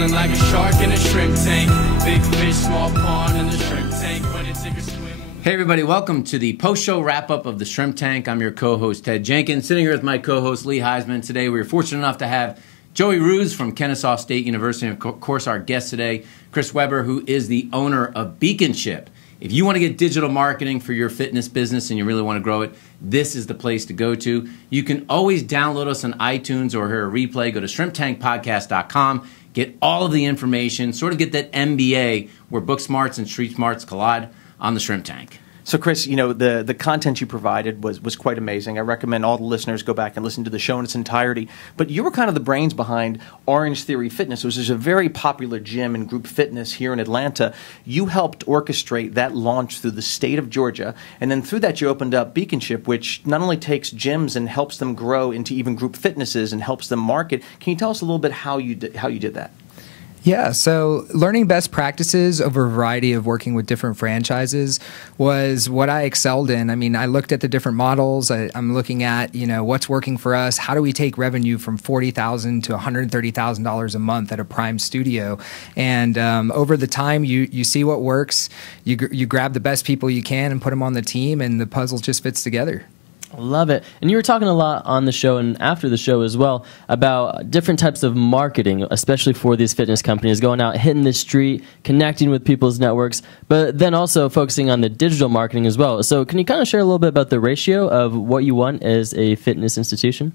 Swimming like a shark in a shrimp tank. Big fish, small pond in the shrimp tank. When it's sink or swim. Hey everybody, welcome to the post-show wrap-up of the Shrimp Tank. I'm your co-host Ted Jenkins, sitting here with my co-host Lee Heisman. Today we were fortunate enough to have Joey Ruse from Kennesaw State University, and of course our guest today, Chris Weber, who is the owner of Beakinship. If you want to get digital marketing for your fitness business and you really want to grow it, this is the place to go to. You can always download us on iTunes or hear a replay. Go to shrimptankpodcast.com. Get all of the information, sort of get that MBA where book smarts and street smarts collide on the Shrimp Tank. So, Chris, you know, the content you provided was quite amazing. I recommend all the listeners go back and listen to the show in its entirety. But you were kind of the brains behind Orange Theory Fitness, which is a very popular gym and group fitness here in Atlanta. You helped orchestrate that launch through the state of Georgia. And then through that, you opened up Beakinship, which not only takes gyms and helps them grow into even group fitnesses and helps them market. Can you tell us a little bit how you did that? Yeah, so learning best practices over a variety of working with different franchises was what I excelled in. I mean, I looked at the different models. I'm looking at, you know, what's working for us. How do we take revenue from $40,000 to $130,000 a month at a prime studio? And over the time, you see what works. You grab the best people you can and put them on the team, and the puzzle just fits together. Love it. And you were talking a lot on the show and after the show as well about different types of marketing, especially for these fitness companies, going out, hitting the street, connecting with people's networks, but then also focusing on the digital marketing as well. So can you kind of share a little bit about the ratio of what you want as a fitness institution?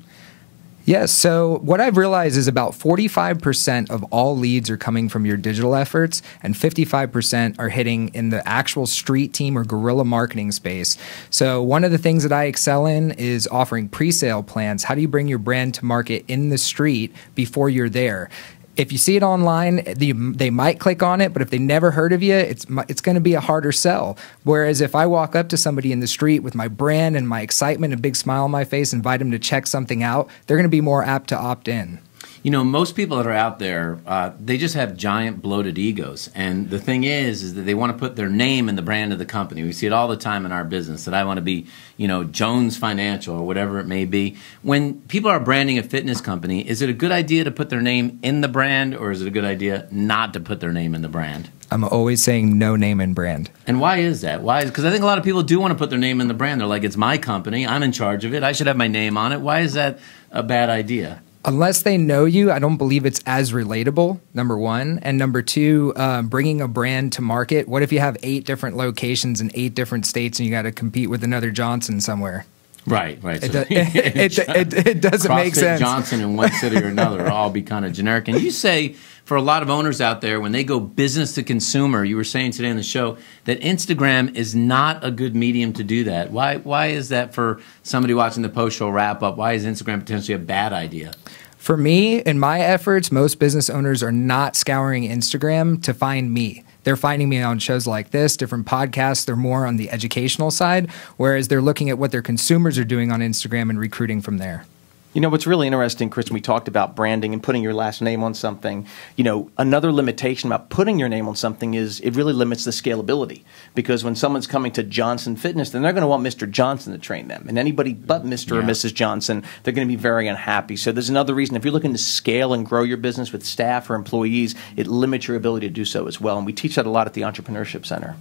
Yes, so what I've realized is about 45% of all leads are coming from your digital efforts, and 55% are hitting in the actual street team or guerrilla marketing space. So one of the things that I excel in is offering pre-sale plans. How do you bring your brand to market in the street before you're there? If you see it online, they might click on it, but if they never heard of you, it's going to be a harder sell. Whereas if I walk up to somebody in the street with my brand and my excitement, a big smile on my face, invite them to check something out, they're going to be more apt to opt in. You know, most people that are out there, they just have giant bloated egos. And the thing is that they want to put their name in the brand of the company. We see it all the time in our business, that I want to be, you know, Jones Financial or whatever it may be. When people are branding a fitness company, is it a good idea to put their name in the brand, or is it a good idea not to put their name in the brand? I'm always saying no name in brand. And why is that? Why? Because I think a lot of people do want to put their name in the brand. They're like, it's my company. I'm in charge of it. I should have my name on it. Why is that a bad idea? Unless they know you, I don't believe it's as relatable, number one. And number two, bringing a brand to market. What if you have 8 different locations in 8 different states and you got to compete with another Johnson somewhere? Right. It doesn't make sense. Johnson in one city or another all be kind of generic. And you say, for a lot of owners out there, when they go business to consumer, you were saying today on the show that Instagram is not a good medium to do that. Why is that for somebody watching the post-show wrap-up? Why is Instagram potentially a bad idea? For me, in my efforts, most business owners are not scouring Instagram to find me. They're finding me on shows like this, different podcasts. They're more on the educational side, whereas they're looking at what their consumers are doing on Instagram and recruiting from there. You know, what's really interesting, Chris, when we talked about branding and putting your last name on something, you know, another limitation about putting your name on something is it really limits the scalability. Because when someone's coming to Johnson Fitness, then they're going to want Mr. Johnson to train them. And anybody but Mr. or Mrs. Johnson, they're going to be very unhappy. So there's another reason. If you're looking to scale and grow your business with staff or employees, it limits your ability to do so as well. And we teach that a lot at the Entrepreneurship Center.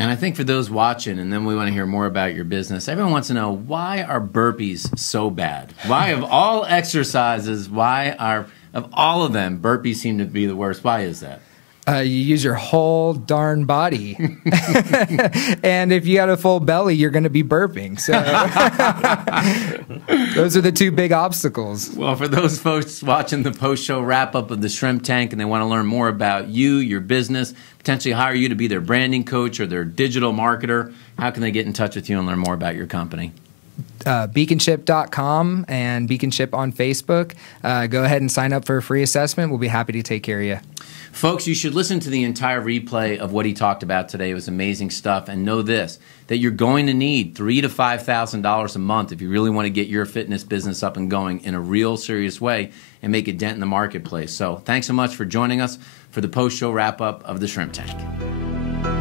And I think for those watching, and then we want to hear more about your business, everyone wants to know, why are burpees so bad? Why, of all exercises, of all of them, burpees seem to be the worst? Why is that? You use your whole darn body. And if you got a full belly, you're going to be burping. So those are the 2 big obstacles. Well, for those folks watching the post-show wrap-up of the Shrimp Tank and they want to learn more about you, your business, potentially hire you to be their branding coach or their digital marketer, how can they get in touch with you and learn more about your company? Beakinship.com and Beakinship on Facebook. Go ahead and sign up for a free assessment. We'll be happy to take care of you. Folks, you should listen to the entire replay of what he talked about today. It was amazing stuff. And know this, that you're going to need $3,000 to $5,000 a month if you really want to get your fitness business up and going in a real serious way and make a dent in the marketplace. So thanks so much for joining us for the post-show wrap-up of the Shrimp Tank.